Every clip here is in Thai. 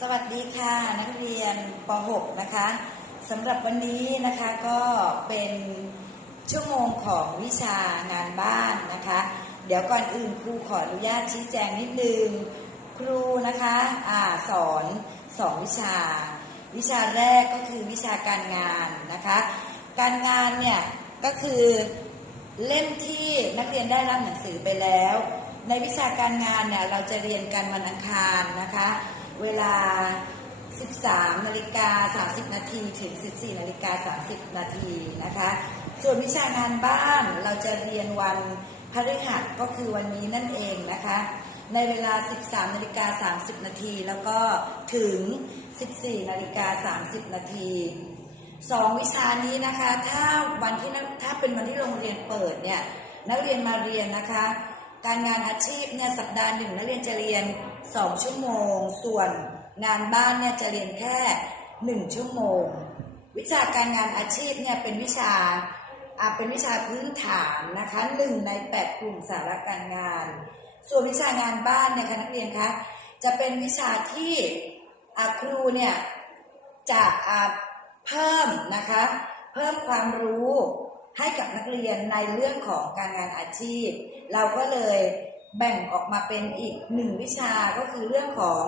สวัสดีค่ะนักเรียนป .6 นะคะสำหรับวันนี้นะคะก็เป็นชั่วโมงของวิชางานบ้านนะคะ เดี๋ยวก่อนอื่นครูขออนุญาตชี้แจงนิดนึง ครูนะคะอาสอนสองวิชา วิชาแรกก็คือวิชาการงานนะคะ การงานเนี่ยก็คือเล่มที่นักเรียนได้รับหนังสือไปแล้ว ในวิชาการงานเนี่ยเราจะเรียนกันวันอังคารนะคะ เวลา 13นาฬิกา30 นาทีถึง 14นาฬิกา30 นาทีนะคะ ส่วนวิชางานบ้านเราจะเรียนวันพฤหัสก็คือวันนี้นั่นเองนะคะ ในเวลา 13นาฬิกา30 นาทีแล้วก็ถึง 14นาฬิกา30 นาทีสองวิชานี้นะคะ ถ้าวันที่ถ้าเป็นวันที่โรงเรียนเปิดเนี่ยนักเรียนมาเรียนนะคะ การงานอาชีพเนี่ยสัปดาห์หนึ่งนักเรียนจะเรียน 2 ชั่วโมง ส่วนงานบ้านเนี่ยจะเรียนแค่ 1 ชั่วโมง วิชาการงานอาชีพเนี่ยเป็นวิชาอ่าเป็นวิชาพื้นฐานนะคะหนึ่งใน 8 กลุ่มสาระการงาน ส่วนวิชางานบ้านเนี่ยคะนักเรียนคะจะเป็นวิชาที่ครูเนี่ยจะเพิ่มนะคะเพิ่มความรู้ ให้กับนักเรียนในเรื่องของการงานอาชีพ เราก็เลยแบ่งออกมาเป็นอีกหนึ่งวิชาก็คือเรื่องของ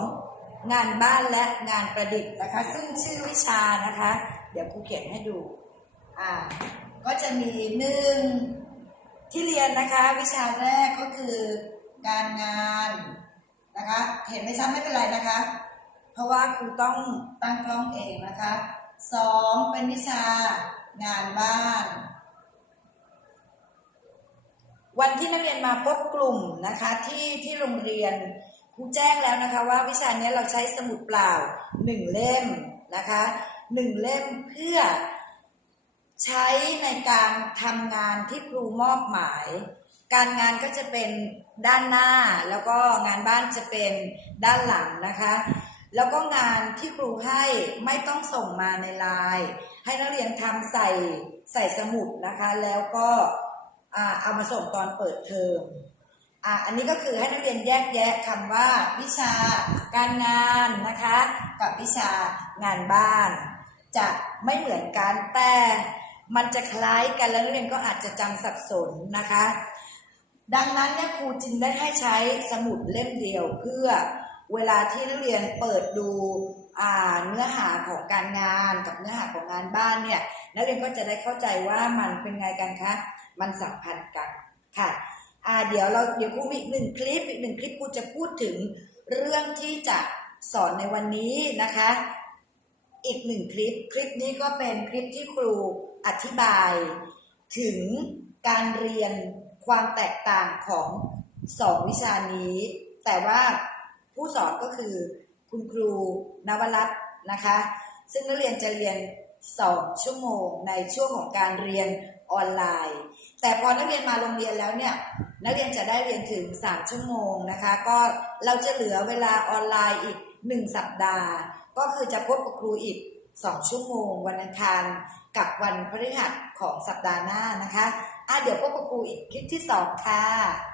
งานบ้านและงานประดิษฐ์นะคะ ซึ่งชื่อวิชานะคะ เดี๋ยวครูเขียนให้ดูอ่าก็จะมีหนึ่งที่เรียนนะคะวิชาแรกก็คือการงานนะคะ เห็นไม่ชัดไม่เป็นไรนะคะ เพราะว่าครูต้องตั้งกล้องเองนะคะสองเป็นวิชางานบ้าน วันที่นักเรียนมาพบกลุ่มนะคะที่ที่โรงเรียนครูแจ้งแล้วนะคะว่าวิชานี้เราใช้สมุดเปล่าหนึ่งเล่มนะคะหนึ่งเล่มเพื่อใช้ในการทำงานที่ครูมอบหมาย การงานก็จะเป็นด้านหน้า แล้วก็งานบ้านจะเป็นด้านหลังนะคะ แล้วก็งานที่ครูให้ไม่ต้องส่งมาในไลน์ให้นักเรียนทำใส่ใส่สมุดนะคะ แล้วก็ เอามาส่งตอนเปิดเทอมอ่าอันนี้ก็คือให้นักเรียนแยกแยะคำว่า วิชาการงานนะคะ กับวิชางานบ้าน จะไม่เหมือนกันแต่มันจะคล้ายกันแล้วนักเรียนก็อาจจะจำสับสนนะคะ ดังนั้นเนี่ยครูจึงได้ให้ใช้สมุดเล่มเดียวเพื่อเวลาที่นักเรียนเปิดดูเนื้อหาของการงานกับเนื้อหาของงานบ้านเนี่ยนักเรียนก็จะได้เข้าใจว่ามันเป็นไงกันคะ มันสัมพันธ์กันค่ะอ่าเดี๋ยวเราเดี๋ยวครูมีอีกหนึ่งคลิปอีกหนึ่งคลิปครูจะพูดถึงเรื่องที่จะสอนในวันนี้นะคะ อีกหนึ่งคลิปคลิปนี้ก็เป็นคลิปที่ครูอธิบาย ถึงการเรียนความแตกต่างของสองวิชานี้ แต่ว่าผู้สอนก็คือคุณครูนวรัตน์นะคะ ซึ่งนักเรียนจะเรียนสองชั่วโมงในช่วงของการเรียนออนไลน์ แต่พอนักเรียนมาโรงเรียนแล้วเนี่ยนักเรียนจะได้เรียนถึง 3 ชั่วโมงนะคะ ก็เราจะเหลือเวลาออนไลน์อีก 1 สัปดาห์ ก็คือจะพบกับครูอีก 2 ชั่วโมง วันอังคารกับวันพฤหัสของสัปดาห์หน้านะคะอะเดี๋ยวพบกับครูอีกคลิปที่ 2 ค่ะ